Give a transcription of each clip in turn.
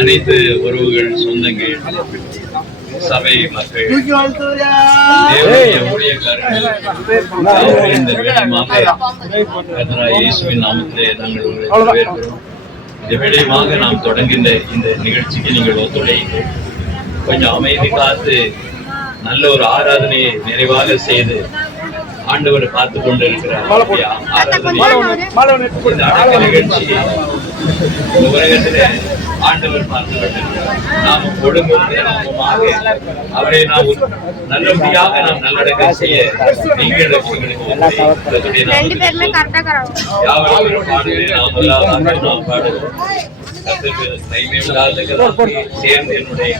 அனைத்து உறவுகள், சொந்தங்கள், சபை மக்கள், ஊழியக்காரர்கள் இந்த வேளையமாக இயேசுவின் நாமத்திலே நாங்கள் வரவேற்கிறோம். இந்த வேளையமாக நாம் தொடங்குகின்ற இந்த நிகழ்ச்சிக்கு நீங்கள் ஒத்துழைத்து கொஞ்சம் அமைதி காத்து நல்ல ஒரு ஆராதனையை நிறைவாக செய்து ஆண்டவர் பார்த்து கொண்டிருக்கிறார். நிகழ்ச்சி உலகத்திலே ஆண்டவர் பார்த்து கொண்டிருக்கிறார். நாம் ஒழுங்குமாக அவரை நாம் நல்லபடியாக நாம் நல்லடக்கம் செய்ய நீங்கள் நாம் பாடுவோம். சேர்ந்து என்னுடைய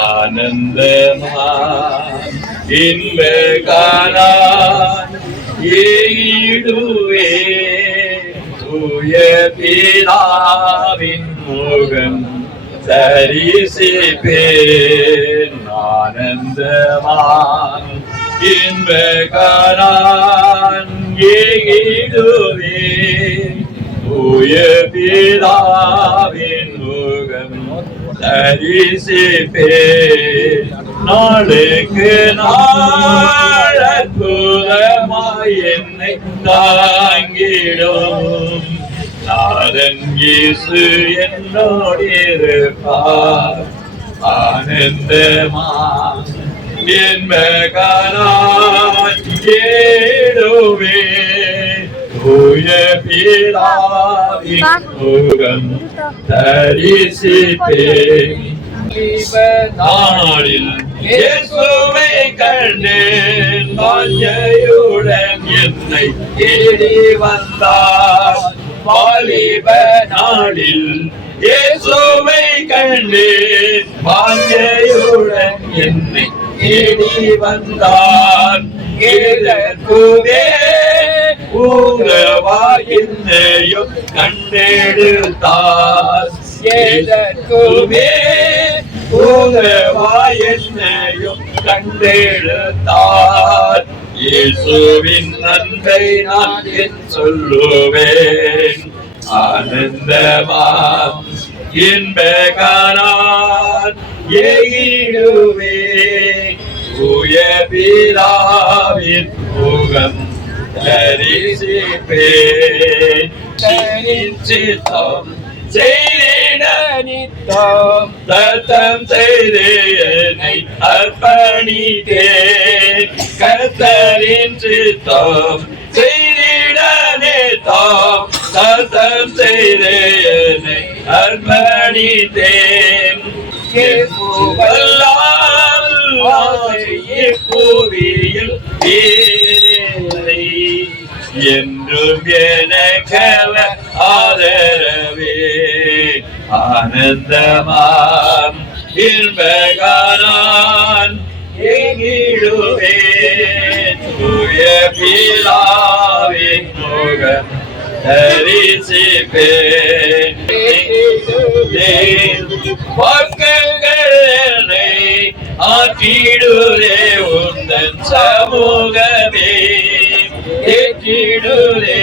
ஆனந்தமா இன்ப ஈடுவே தூய பிதாவின் முகம் தரிசிப்பேன். ஆனந்தமான் இன்ப ஈடுவே தூய பிதாவின் முகம் தரிசிப்பேன். நாளுக்கு நாள் அற்புதமாய் என்னை தாங்கிடும் நாதன் இயேசு என்னோடிருப்பார். ஆனந்தமான் என்பகானான் ஏடுவே தூய பிதாவின் முகம் தரிசிப்பேன். நாளில் இயேசுவை கண்டேன், வாஞ்சையுடன் என்னை தேடி வந்தார். வாலிப நாளில் இயேசுவை கண்டேன், வாஞ்சையுடன் என்னை தேடி வந்தார். இதற்குமே என்னையும் கண்டெடுத்தார். இதற்குமே என்னையும் கண்டெடுத்தார். இயேசுவின் அன்பை நான் என் சொல்லுவேன். ஆனந்தமாம் இன்பகானான் ஏகிடுவே தூய பிதாவின் முகம் தரிசிப்பேன். சித்தம் செய்திட நித்தம் தத்தம் செய்து என்னை அர்ப்பணித்தேன். கர்த்தரின் சித்தம் செய்திட நித்தம் தத்தம் செய்து என்னை அர்ப்பணித்தேன். புவியில் என்றும் எனக்கவர் ஆதரவே. ஆனந்தமாம் இன்பகானான் ஏகிடுவே தூய பிதாவின் முகம் தரிசிப்பேன். வாக்குகள் என்னை ஆற்றிடுதே உந்தன் சமூகமே ஏற்றிடுதே.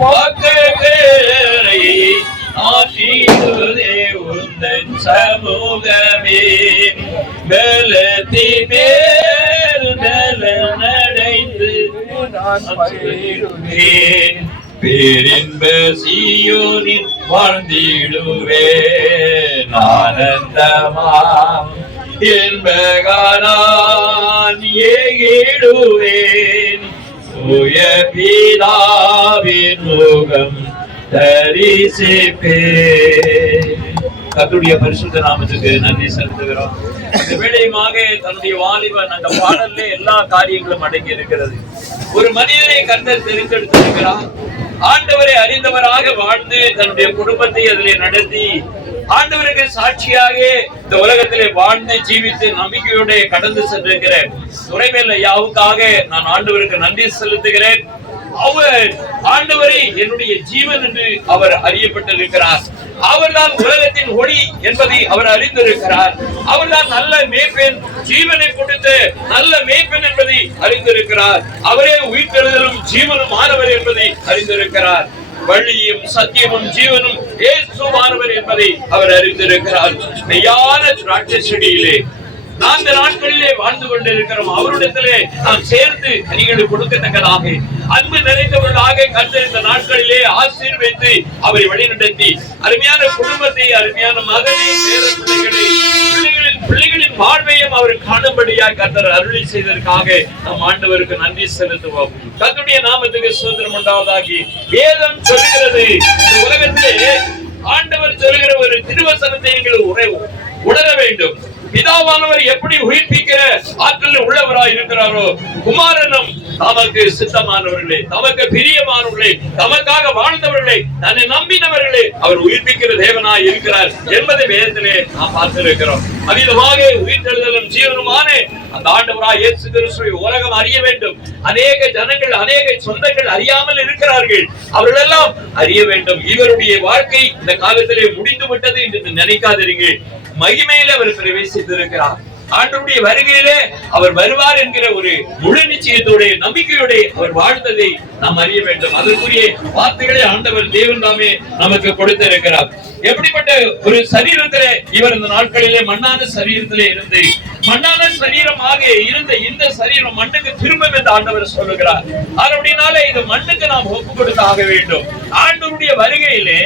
வாக்குகளை ஆற்றிடுதே உந்தன் சமூகமே. பலத்தின் மேல் பலன் அடைந்து நான் பயிடுவேன். பேரின்ப சீயோனில் வாழ்ந்திடுவேன். ஆனந்தமாம் என்பகானான் ஏகிடுவேன் தூய பிதாவின் முகம் தரிசிப்பேன். கர்த்தருடைய பரிசுத்த நாமத்துக்கு நன்றி செலுத்துகிறோம். இந்த வேளையுமாக தன்னுடைய வாலிப அந்த பாடல்ல எல்லா காரியங்களும் அடங்கி இருக்கிறது. ஒரு மனிதனை கர்த்தர் தெரிந்தெடுத்திருக்கிறார். ஆண்டவரை அறிந்தவராக வாழ்ந்து தன்னுடைய குடும்பத்தை அதிலே நடத்தி ஆண்டவருக்கு சாட்சியாக இந்த உலகத்திலே வாழ்ந்து ஜீவித்து நம்பிக்கையோட கடந்து சென்றிருக்கிற துரைவேல் ஐயாவுக்காக நான் ஆண்டவருக்கு நன்றி செலுத்துகிறேன். அவர் ஆண்டவரை என்னுடைய ஜீவன் என்று அவர் அறியப்பட்டிருக்கிறார். அவர்தான் உலகத்தின் ஒளி என்பதை அவர் அறிந்திருக்கிறார். அவர்தான் நல்ல மேய்ப்பன், ஜீவனை கொடுத்த நல்ல மேய்ப்பன் என்பதை அறிந்திருக்கிறார். அவரே உயிர்த்தெழுதலும் ஜீவனும் ஆனவர் என்பதை அறிந்திருக்கிறார். வழியும் சத்தியமும் ஜீவனும் இயேசுவானவர் என்பதை அவர் அறிந்திருக்கிறார். மெய்யான திராட்சை செடியிலே நாம் இந்த நாட்களிலே வாழ்ந்து கொண்டிருக்கிறோம். அவரிடத்திலே நாம் சேர்ந்து கனிகளை கொடுக்கத்தக்கதாக அன்பு நிறைந்தவர்களாக கர்த்தர் இந்த நாட்களிலே ஆசீர்வதித்து அவரை வழிநடத்தி அருமையான குடும்பத்தை, அருமையான மகனை, பேர பிள்ளைகளின் வாழ்வையும் அவர் காணும்படியாக கர்த்தர் அருளி செய்ததற்காக நாம் ஆண்டவருக்கு நன்றி செலுத்துவோம். கர்த்தருடைய நாமத்துக்கு ஸ்தோத்திரம் உண்டாவதாகி. வேதம் சொல்லுகிறது, இந்த உலகத்திலே ஆண்டவர் சொல்லுகிற ஒரு திருவசனத்தை நீங்கள் உணர வேண்டும். பிதாவானவர் எப்படி உயிர்ப்பிக்கிற ஆற்றல் உள்ளவராய் இருக்கிறாரோ, குமாரனும் தமக்கு சித்தமானவர்களே, தமக்கு பிரியமானவர்களே, தமக்காக வாழ்ந்தவர்களே, தன்னை நம்பினவர்களே அவர் உயிர்ப்பிக்கிற தேவனாய் இருக்கிறார் என்பதை வேதத்திலே நாம் பார்த்திருக்கிறோம். அவ்விதமாக உயிர்த்தெழுதலும் ஜீவனுமான அந்த ஆண்டவராய் இயேசு கிறிஸ்துவை உலகம் அறிய வேண்டும். அநேக ஜனங்கள், அநேக சொந்தங்கள் அறியாமல் இருக்கிறார்கள். அவர்கள் எல்லாம் அறிய வேண்டும். இவருடைய வாழ்க்கை இந்த காலத்திலே முடிந்து விட்டது என்று நினைக்காதீர்கள். மகிமையில அவர் பிரவேசித்திருக்கிறார். ஆண்டவருடைய வருகையிலே அவர் வருவார் என்கிற ஒரு முழு நிச்சயத்தோட நம்பிக்கையோட அவர் வாழ்ந்ததை நாம் அறிய வேண்டும். அதற்குரிய வார்த்தைகளை ஆண்டவர் தேவன் தாமே நமக்கு கொடுத்திருக்கிறார். எப்படிப்பட்ட ஒரு சரீரத்திலே இவர் இந்த நாட்களிலே மண்ணான சரீரத்திலே இருந்து மண்ணான சரீரமாக இருந்த இந்த சரீரம் மண்ணுக்கு திரும்பும் என்று ஆண்டவர் சொல்லுகிறார். அப்படினால இது மண்ணுக்கு நாம் ஒப்பு கொடுத்து ஆக வேண்டும். ஆண்டவருடைய வருகையிலே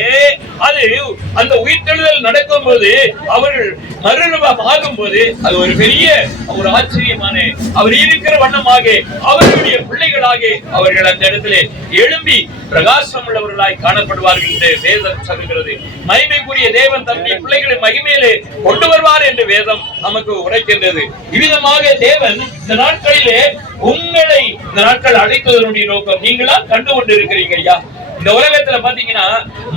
அது அந்த உயிர்த்தெழுதல் நடக்கும் போது அவர்கள் மறுரூபம் ஆகும் போது அது ஒரு பெரிய ஒரு ஆச்சரியமான அவர் இருக்கிற வண்ணமாக அவர்களுடைய பிள்ளைகளாக அவர்கள் அந்த இடத்திலே எழும்பி பிரகாசம் உள்ளவர்களாய் காணப்படுவார்கள் என்று வேதம் சொல்கிறது. மகிமைக்குரிய தேவன் தன்னுடைய பிள்ளைகளை மகிமையிலே கொண்டு வருவார் என்று வேதம் நமக்கு உரைக்கின்றது. இவ்விதமாக தேவன் இந்த நாட்களிலே உங்களை இந்த நாட்கள் அழைத்ததனுடைய நோக்கம் நீங்களா கண்டு கொண்டு இருக்கிறீங்க ஐயா. இந்த உலகத்துல பாத்தீங்கன்னா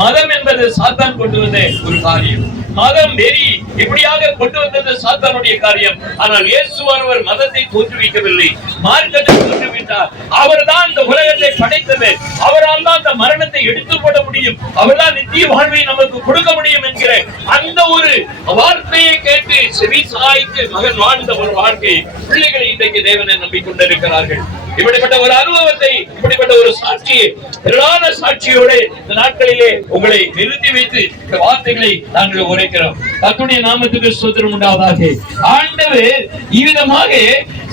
மதம் என்பது சாத்தான் கொண்டு வந்த ஒரு காரியம். மதம் வெறி இப்படியாக கொண்டு வந்தது சாத்தானுடைய காரியம். ஆனால் இயேசுவானவர் மதத்தை தோற்றுவிக்கவில்லை, மார்க்கத்தை தோற்றுவித்தார். அவர் தான் இந்த உலகத்தை படைத்தவர். அவரால் தான் இந்த மரணத்தை எடுத்து போட முடியும். அவர்தான் நித்திய வாழ்வை நமக்கு கொடுக்க முடியும் என்கிற அந்த ஒரு வார்த்தையை கேட்டு செவி சாய்த்து மகன் வாழ்ந்த ஒரு வாழ்க்கை பிள்ளைகளை இன்றைக்கு தேவனை நம்பிக்கொண்டிருக்கிறார்கள். இப்படிப்பட்ட ஒரு அனுபவத்தை, இப்படிப்பட்ட ஒரு சாட்சியை, திரளான சாட்சியோட இந்த நாட்களிலே உங்களை நிறுத்தி வைத்து இந்த வார்த்தைகளை நாங்கள் உரைக்கிறோம். கர்த்தருடைய நாமத்துக்கு ஸ்தோத்திரம் உண்டாவதாக. ஆண்டவர் இவ்விதமாக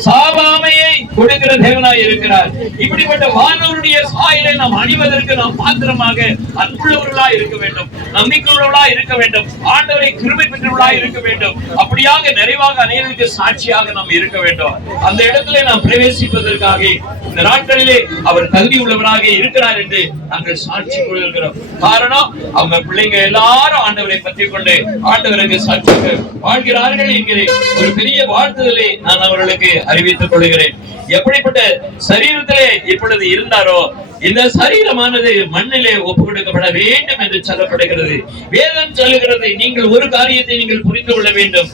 சாபாமையை கொடுக்கிற தேவனாய் இருக்கிறார். இப்படிப்பட்ட வானவருடைய சாயலை நாம் அணிவதற்கு நாம் பாத்திரமாக அன்புள்ளவர்களாய் இருக்க வேண்டும், நம்பிக்கையுள்ளவர்களாய் இருக்க வேண்டும், ஆண்டவரை கிருபை பெற்றவர்களாய் இருக்க வேண்டும். அப்படியாக நிறைவாக அநேகருக்கு சாட்சியாக நாம் இருக்க வேண்டும். அந்த இடத்துல நாம் பிரவேசிப்பதற்காக இந்த நாட்களிலே அவர் தகுதி உள்ளவராக இருக்கிறார் என்று நாங்கள் சாட்சி கொள்கிறோம். காரணம் அவங்க பிள்ளைங்க எல்லாரும் ஆண்டவரை பற்றி கொண்டு ஆண்டவருக்கு சாட்சியாக வாழ்கிறார்கள் என்கிற ஒரு பெரிய வாழ்த்துதலை நான் அவர்களுக்கு அறிவித்துக் கொள்கிறேன். எப்படிப்பட்ட சரீரத்திலே இப்பொழுது இருந்தாரோ இந்த சரீரமானது மண்ணிலே ஒப்பு கொடுக்கப்பட வேண்டும் என்று சொல்லப்படுகிறது. வேதம் சொல்லுகிறது, நீங்கள் ஒரு காரியத்தை நீங்கள் புரிந்து கொள்ள வேண்டும்.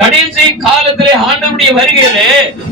கடைசி காலத்திலே ஆண்டவருடைய வருகையிலே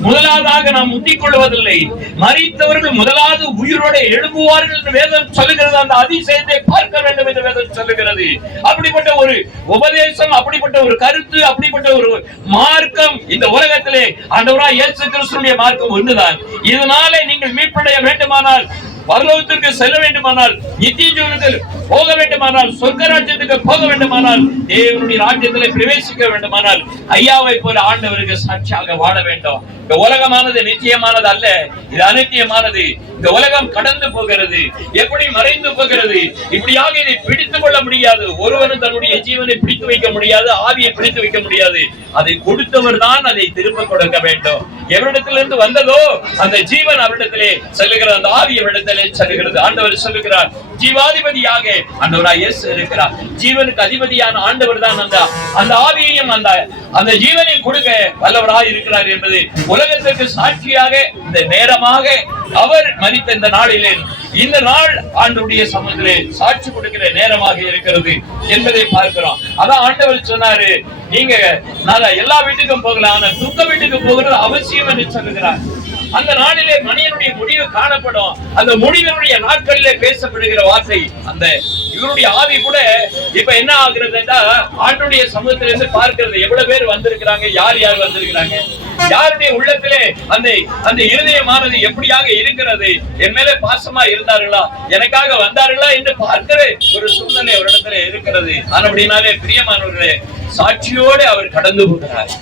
முதலாவதாக நாம் முந்திக் கொள்வதில்லை, மரித்தவர்கள் முதலாவது உயிரோடு எழும்புவார்கள் என்று வேதம் சொல்லுகிறது. அந்த அதிசயத்தை பார்க்க வேண்டும் என்று வேதம் சொல்லுகிறது. அப்படிப்பட்ட ஒரு உபதேசம், அப்படிப்பட்ட ஒரு கருத்து, அப்படிப்பட்ட ஒரு மார்க்கம் இந்த உலகத்திலே ஆண்டவராகிய இயேசு கிறிஸ்துவின் மார்க்கம் ஒன்றுதான். இதனாலே நீங்கள் மீட்படைய வேண்டுமானால், பரலோகத்திற்கு செல்ல வேண்டுமானால், நித்திய ஜீவனுக்கு போக வேண்டுமானால், சொர்க்க ராஜ்யத்துக்கு போக வேண்டுமானால், தேவனுடைய ராஜ்யத்தில் பிரவேசிக்க வேண்டுமானால் ஐயாவை போல ஆண்டவருக்கு சாட்சியாக வாழ வேண்டும். இந்த உலகமானது நிச்சயமானது அல்ல, இது அநித்தியமானது. இந்த உலகம் கடந்து போகிறது, எப்படி மறைந்து போகிறது. இப்படியாக இதை பிடித்துக் கொள்ள முடியாது. ஒருவரும் தன்னுடைய ஜீவனை பிடித்து வைக்க முடியாது, ஆவியை பிடித்து வைக்க முடியாது. அதை கொடுத்தவர் தான் அதை திரும்ப கொடுக்க வேண்டும். எவரிடத்திலிருந்து வந்ததோ அந்த ஜீவன் அவரிடத்திலே செல்லுகிறது, அந்த ஆவி அவரிடத்திலே செல்லுகிறது. ஆண்டவர் சொல்லுகிறார், ஜீவாதிபதியாக ஆண்டவராய் இயேசு இருக்கிறார். ஜீவனுக்கு அதிபதியான ஆண்டவர் தான் அந்த ஆவியையும் அந்த ஜீவனையும் கொடுக்க வல்லவராய் இருக்கிறார் என்பது உலகத்திற்கு சாட்சியாக இந்த நேரமாக அவர் மரித்த இந்த நாளிலே, இந்த நாள் ஆண்டவருடைய சமூகத்திலே சாட்சி கொடுக்கிற நேரமாக இருக்கிறது என்பதை பார்க்கிறோம். அதான் ஆண்டவர் சொன்னாரு, நீங்க நான் எல்லா வீட்டுக்கும் போகலாம், ஆனா துக்க வீட்டுக்கு போகிறது அவசியம் என்று சொல்லுகிறார். அந்த நாளிலே மனிதனுடைய முடிவு காணப்படும். அந்த முடிவினுடைய நாட்களிலே பேசப்படுகிற வார்த்தை, அந்த இவருடைய ஆவி கூட இப்ப என்ன ஆகுறதுன்னா, ஆண்டுடைய சமூகத்திலிருந்து பார்க்கிறது எவ்வளவு பேர் வந்திருக்கிறாங்க, யார் யார் வந்திருக்கிறாங்க, யாருடைய உள்ளத்திலே அந்த அந்த இருதயமானது எப்படியாக இருக்கிறது, என் மேலே பாசமா இருந்தார்களா, எனக்காக வந்தார்களா என்று பார்க்கிற ஒரு சூழ்நிலை ஒரு இடத்துல இருக்கிறது. அப்படினாலே பிரியமானவர்களே, சாட்சியோடு அவர் கடந்து போகிறார்.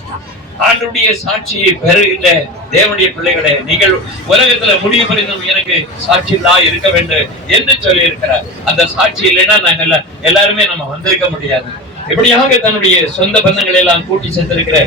ஆண்டுடைய சாட்சியை பெறுகின்ற தேவனுடைய பிள்ளைகளே, நீங்கள் உலகத்துல முடிவு புரிந்தும் எனக்கு சாட்சிகளா இருக்க வேண்டும் என்று சொல்லி இருக்கிறார். அந்த சாட்சி இல்லைன்னா நாங்கள் எல்லாருமே நம்ம வந்திருக்க முடியாது. எப்படியாக தன்னுடைய சொந்த பந்தங்களை எல்லாம் கூட்டி சேர்த்திருக்கிற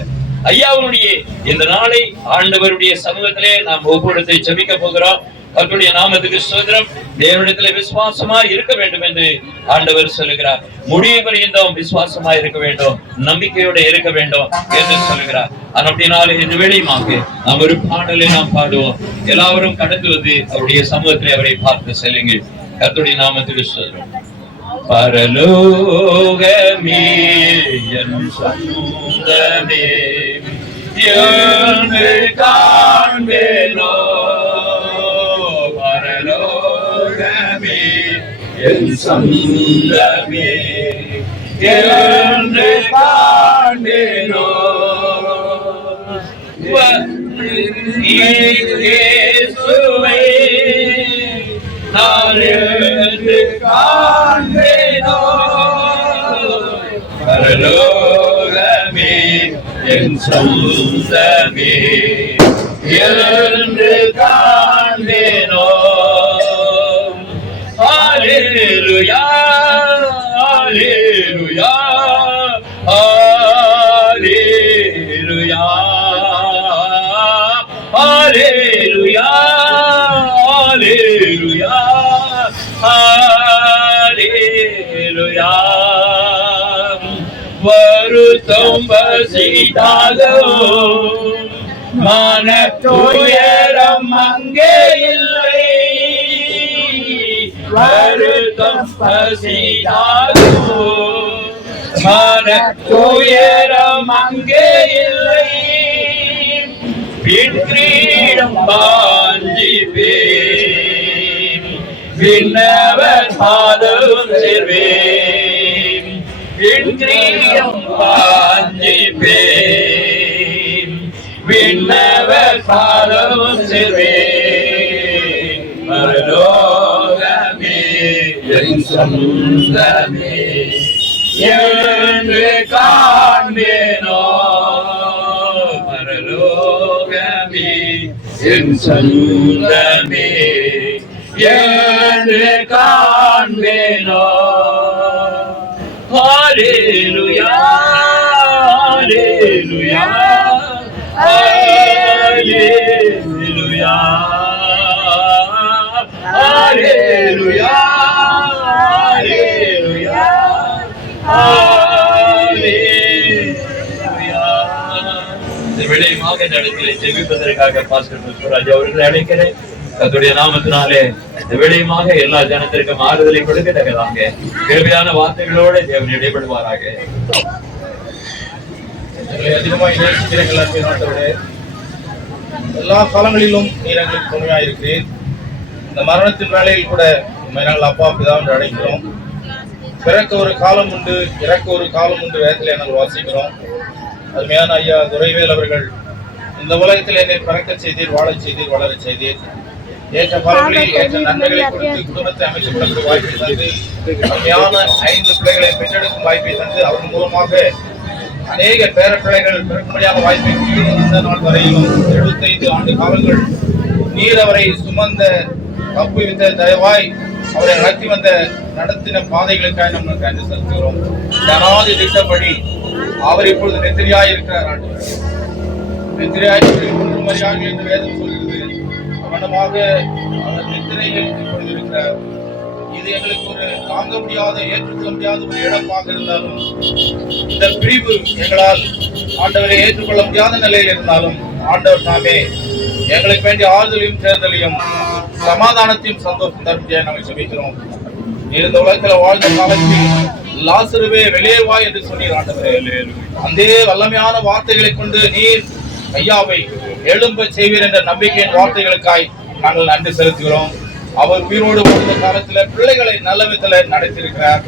ஐயாவுடைய இந்த நாளை ஆண்டவருடைய சமூகத்திலே நாம் ஒவ்வொருத்தை ஜெபிக்க போகிறோம். கர்த்தருடைய நாமத்துக்கு ஸ்தோத்திரம். தேவனிடத்திலே விசுவாசமா இருக்க வேண்டும் என்று ஆண்டவர் சொல்லுகிறார். முடிவு பரியந்தம் விசுவாசமா இருக்க வேண்டும், நம்பிக்கையோட இருக்க வேண்டும் என்று சொல்லுகிறார். அப்படினாலே இந்த வேளையுமாக நாம் ஒரு பாடலை நாம் பாடுவோம். எல்லாரும் கடந்து வந்து அவருடைய சமூகத்திலே அவரை பார்த்து செல்லுங்கள். கர்த்தருடைய நாமத்துக்கு ஸ்தோத்திரம். பரலோகமே என் சொந்தமே என்று காண்பேனோ, பரலோகமே என் சொந்தமே என்று காண்பேனோ, இயேசுவை நான் என்று காண்பேனோ, பரலோகமே என் சொந்தமே என்று காண்பேனோ. ஹல்லேலூயா ஹல்லேலூயா ஹல்லேலூயா ஹல்லேலூயா ஹல்லேலூயா ஹல்லேலூயா. வருத்தம் பசித்தாலும் மனத்துயரம் அங்கே இல்லை, வருத்தம் பசித்தாலும் மனத்துயரம் அங்கே இல்லை, கிரீடம் வாஞ்சிப்பேன், விண்ணவர் பாதம் சேர்வேன், கிரீடம் வாஞ்சிப்பேன், விண்ணவர் பாதம் சேர்வேன், பரலோகமே என் சொந்தமே என்று காண்பேனோ, பரலோகமே என் சொந்தமே என்று காண்பேனோ. ஹல்லேலூயா ஹல்லேலூயா ஹல்லேலூயா ஹல்லேலூயா ஹல்லேலூயா ஹல்லேலூயா. இந்த விடயமாக இந்த இடத்திலே ஜெபிப்பதற்காக பாஸ்டர் புஷ்பராஜ் அவர்களை அழைக்கிறேன். கர்த்தருடைய நாமத்தினாலே இந்த விடயமாக எல்லா ஜனத்திற்கும் ஆறுதலை கொடுக்கத்தக்கதாக கிருபையான வார்த்தைகளோடு தேவன் இடைபடுவாராக. அதிகமாக நேசிக்கிறீர்களே, எல்லா காலங்களிலும் நீர் எங்களுக்கு துணையா இருக்கிறேன். இந்த மரணத்தின் வேளையில் கூட நாங்கள் அப்பா பிதா என்று அழைக்கிறோம். பிறக்க ஒரு காலம் உண்டு, இறக்க ஒரு காலம் உண்டு வேதத்திலே நாங்கள் வாசிக்கிறோம். அருமையான ஐயா துரைவேல் அவர்கள் இந்த உலகத்தில் என்னை பிறக்க செய்தீர், வாழச் செய்தீர், வளரச் செய்தீர், ஏற்ற காலங்களில் ஏற்ற நன்மைகளை கொடுத்து குடும்பத்தை அமைத்துக் கொடுக்கிற வாய்ப்பை தந்து, அருமையான 5 பிள்ளைகளை பெற்றெடுக்கும் வாய்ப்பை தந்து, அவர்கள் மூலமாக அநேக பேர பிள்ளைகள் பிறக்கும்படியான வாய்ப்பை கொடுத்து இந்த நாள் வரையிலும் 75 ஆண்டு காலங்கள் நீர் அவரை சுமந்த தப்பு வித்த தயவாய் அவரை நடத்தி வந்த நடத்தின பாதைகளுக்காக நம்ம நன்றி செலுத்துகிறோம். ஜனாதி திட்டப்படி அவர் இப்பொழுது நெத்திரியாய் இருக்கிறார். நெத்திரியாய் என்று வேதம் சொல்கிறது. அவனமாக அவர் நித்திரையில் இப்பொழுது இருக்கிறார். இது எங்களுக்கு ஒரு தாங்க முடியாத, ஏற்றுக்கொள்ள முடியாத ஒரு இழப்பாக இருந்தாலும், இந்த பிரிவு எங்களால் ஆண்டவரை ஏற்றுக்கொள்ள முடியாத நிலையில் இருந்தாலும், ஆண்டவர் தாமே எங்களுக்கு வேண்டிய ஆறுதலையும் தேர்தலையும் சமாதானத்தையும் சந்தோஷம் தரும்படியாக நாங்கள் ஜெபிக்கிறோம். இந்த உலகத்தில் வாழ்ந்த காலத்தில் லாசருவே வெளியே வா என்று சொன்னீர் ஆண்டவரே. அந்த வல்லமையான வார்த்தைகளை கொண்டு நீர் ஐயாவை எழும்ப செய்வீர் என்ற நம்பிக்கையின் வார்த்தைகளுக்காய் நாங்கள் நன்றி செலுத்துகிறோம். அவர் உயிரோடு வாழ்ந்த காலத்துல பிள்ளைகளை நல்ல விதத்துல நடத்தியிருக்கிறார்.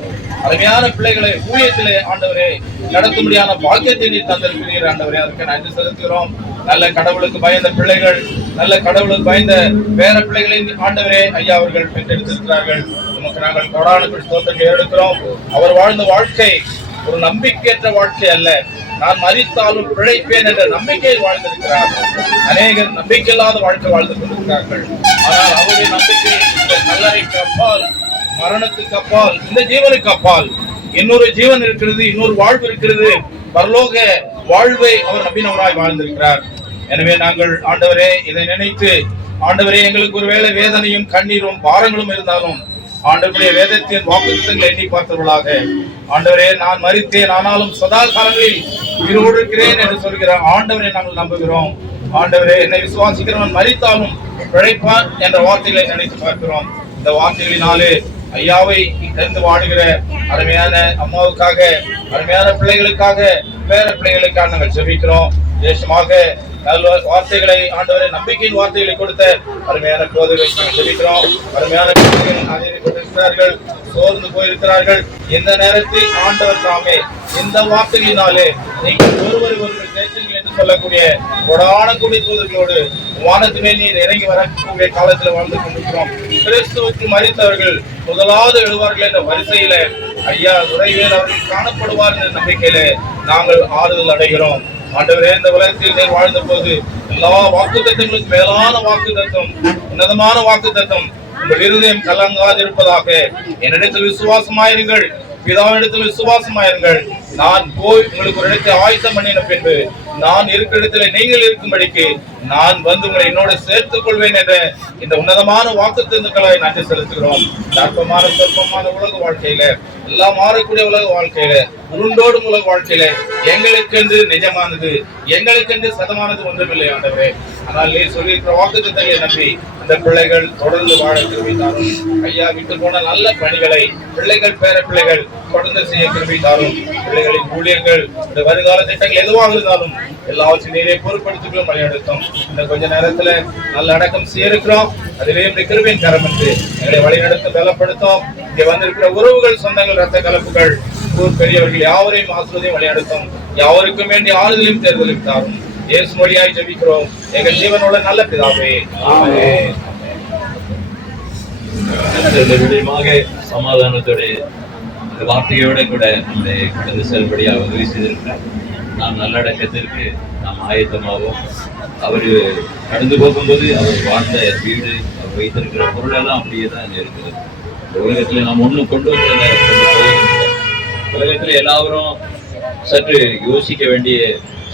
அருமையான பிள்ளைகளை ஊழியத்திலே ஆண்டவரே நடத்தும்படியான பாக்கியத்தை நீ தந்திருக்கிறீர் ஆண்டவரே, அதற்கு நன்றி செலுத்துகிறோம். நல்ல கடவுளுக்கு பயந்த பிள்ளைகள், நல்ல கடவுளுக்கு பயந்த பேர பிள்ளைகளை ஆண்டவரே ஐயா அவர்கள் பெற்றெடுத்திருக்கிறார்கள். நமக்கு நாங்கள் கொடான ஸ்தோத்திரத்தை எடுக்கிறோம். அவர் வாழ்ந்த வாழ்க்கை ஒரு நம்பிக்கையற்ற வாழ்க்கை அல்ல, நான் மரித்தாலும் பிழைப்பேன் என்ற நம்பிக்கையில் வாழ்ந்திருக்கிறார். அநேகர் நம்பிக்கை இல்லாத வாழ்க்கை வாழ்ந்து கொண்டிருக்கிறார்கள். ஆனால் அவருடைய நம்பிக்கை இந்த கல்லறைக்கு அப்பால், மரணத்துக்கு அப்பால், இந்த ஜீவனுக்கு அப்பால் இன்னொரு ஜீவன் இருக்கிறது, இன்னொரு வாழ்வு இருக்கிறது, பரலோக வாழ்வை அவர் நம்பினவராய் வாழ்ந்திருக்கிறார். எனவே நாங்கள் ஆண்டவரே இதை நினைத்து ஆண்டவரே எங்களுக்கு ஒருவேளை வேதனையும் கண்ணீரும் பாரங்களும் இருந்தாலும் ஆண்டவருடைய வேதத்தின் வாக்குத்தத்தங்களை எண்ணி பார்த்தவர்களாக ஆண்டவரே நான் மரித்தேன் ஆனாலும் சதா காலங்களில் உயிரோடு இருக்கிறேன் என்று சொல்கிற ஆண்டவரை நாங்கள் நம்புகிறோம். ஆண்டவரே என்னை விசுவாசிக்கிறவன் மரித்தாலும் பிழைப்பான் என்ற வார்த்தைகளை நினைத்து பார்க்கிறோம். இந்த வார்த்தைகளினாலே ஐயாவை தெரிந்து வாடுகிற அருமையான அம்மாவுக்காக, அருமையான பிள்ளைகளுக்காக, பேர பிள்ளைகளுக்காக நாங்கள் ஜெபிக்கிறோம். விசேஷமாக நல்ல வார்த்தைகளை ஆண்டவரை நம்பிக்கையின் வார்த்தைகளை கொடுத்த அருமையான போதகரை நாங்கள் ஜெபிக்கிறோம். அருமையான கொண்டிருக்கிறார்கள், சோர்ந்து போயிருக்கிறார்கள். இந்த நேரத்தில் ஆண்டவர் தாமே இந்த வார்த்தைகளினாலே நீங்கள் ஒருவர் பேசுங்கள் என்று சொல்லக்கூடிய கொடான கூடிய தூதர்களோடு வானத்துமே நீர் இறங்கி வரக்கூடிய காலத்தில் வாழ்ந்து கொண்டிருக்கிறோம். கிறிஸ்துவுக்கு மரித்தவர்கள் முதலாவது எழுவார்கள் என்ற வரிசையில ஐயா உரைவேல் அவர்கள் காணப்படுவார் என்ற நம்பிக்கையில நாங்கள் ஆறுதல் அடைகிறோம். ஆண்டவரே இந்த உலகத்தில் நீர் வாழ்ந்த போது எல்லா வாக்கு தத்தங்களுக்கும் மேலான வாக்கு தத்தம், உன்னதமான வாக்கு தத்தம், உங்கள் இருதயம் கலங்காதிருப்பதாக என்னிடத்தில் விசுவாசமாயிருங்கள், பிதாவினிடத்தில் விசுவாசமாயிருங்கள், நான் போய் உங்களுக்கு ஒரு இடத்தை ஆயத்தம் பண்ணின பின்பு நான் இருக்கிற இடத்துல நீங்கள் இருக்கும்படிக்கு நான் வந்து உங்களை என்னோட சேர்த்துக் கொள்வேன் என்ற இந்த உன்னதமான வாக்குத்தத்தங்களை நன்றி செலுத்துகிறோம். அற்பமான சொற்பமான உலக வாழ்க்கையில, எல்லாம் மாறக்கூடிய உலக வாழ்க்கையில, உருண்டோடும் உலக வாழ்க்கையில எங்களுக்கென்று நிஜமானது, எங்களுக்கென்று சதமானது ஒன்றுமில்லை ஆண்டவரே. ஆனால் நீ சொல்லியிருக்கிற வாக்குத்தத்தங்களை நம்பி அந்த பிள்ளைகள் தொடர்ந்து வாழ கிருபைதாரும். ஐயா விட்டு போன நல்ல பணிகளை பிள்ளைகள், பேர பிள்ளைகள் தொடர்ந்து செய்ய கிருபைதாரும். பிள்ளைகளின் ஊழியர்கள், இந்த வருங்கால திட்டங்கள் எதுவாக இருந்தாலும் எல்லாவற்றையும் நீரே பொறுப்படுத்திகளும் வழிநடத்தும். இந்த கொஞ்ச நேரத்துல நல்ல அடக்கம் செய்யிருக்கிறோம். அதிலே கிருபையின் கரம் என்று எங்களை வழிநடத்த பலப்படுத்தும். இங்கே வந்திருக்கிற உறவுகள், சொந்தங்கள், ரத்த கலப்புகள், ஊர் பெரியவர்கள் யாவரையும் ஆசிரியரையும் வழிநடத்தும். யாவருக்கும் வேண்டிய ஆறுதலையும் தேர்தலித்தாரும். இயேசு மொழியாய் ஜெபிக்கிறோம் எங்கள் ஜீவனோட நல்ல பிதாவே, ஆமென். சமாதானத்தோட வார்த்தையோட கூட நம்மை கடந்து செல்படியாக உதவி செய்திருக்கிறார். நாம் நல்லடக்கத்திற்கு நாம் ஆயத்தமாகவும், அவர் கடந்து போகும்போது அவர் வாழ்ந்த வீடு, அவர் வைத்திருக்கிற பொருள் எல்லாம் அப்படியே தான் இருக்குது. இந்த உலகத்துல நாம் ஒன்றும் கொண்டு வந்ததில்லை. உலகத்துல எல்லாரும் சற்று யோசிக்க வேண்டிய,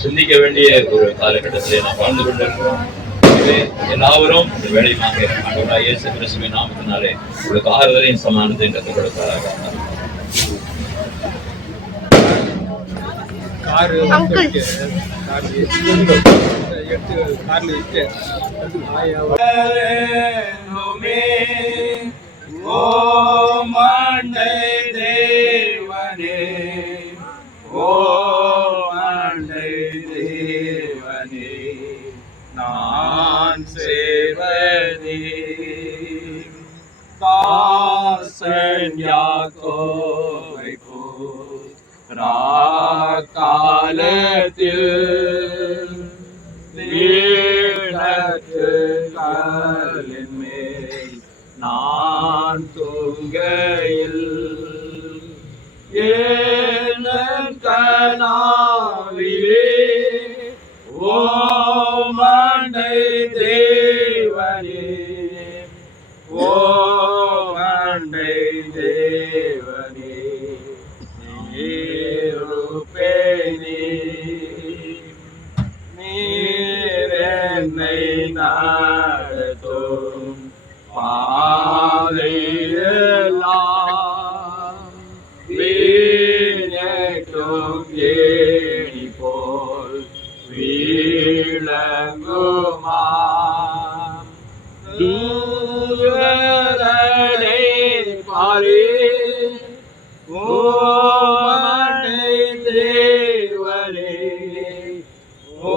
சிந்திக்க வேண்டிய ஒரு காலகட்டத்திலே நாம் வாழ்ந்து கொண்டிருக்கிறோம். எல்லாவரும் இந்த வேலையுமாக ஆண்டவராகிய இயேசு கிறிஸ்துவின் நாமத்தினாலே உங்களுக்கு ஆறுதலையும் சமாதானத்தையும் கற்றுக் கொடுப்பாராக. நான் சேவதே தாசன் யாக்கோபை போல் காலத்தில் வீணற்று காலின் மேல் நான் தூங்கையில் ஏன் கனாவிலே ஓ மண்டை தேவனே, ஓ மண்டை தேவனே, நீருப்பேனே, நீர் என்னை நடத்தும் பாதையெல்லாம் வீணேற்றும் ஏணி போல் வீழங்குமா தூரலை பாரே ஓ மண்டை தேவனே, ஓ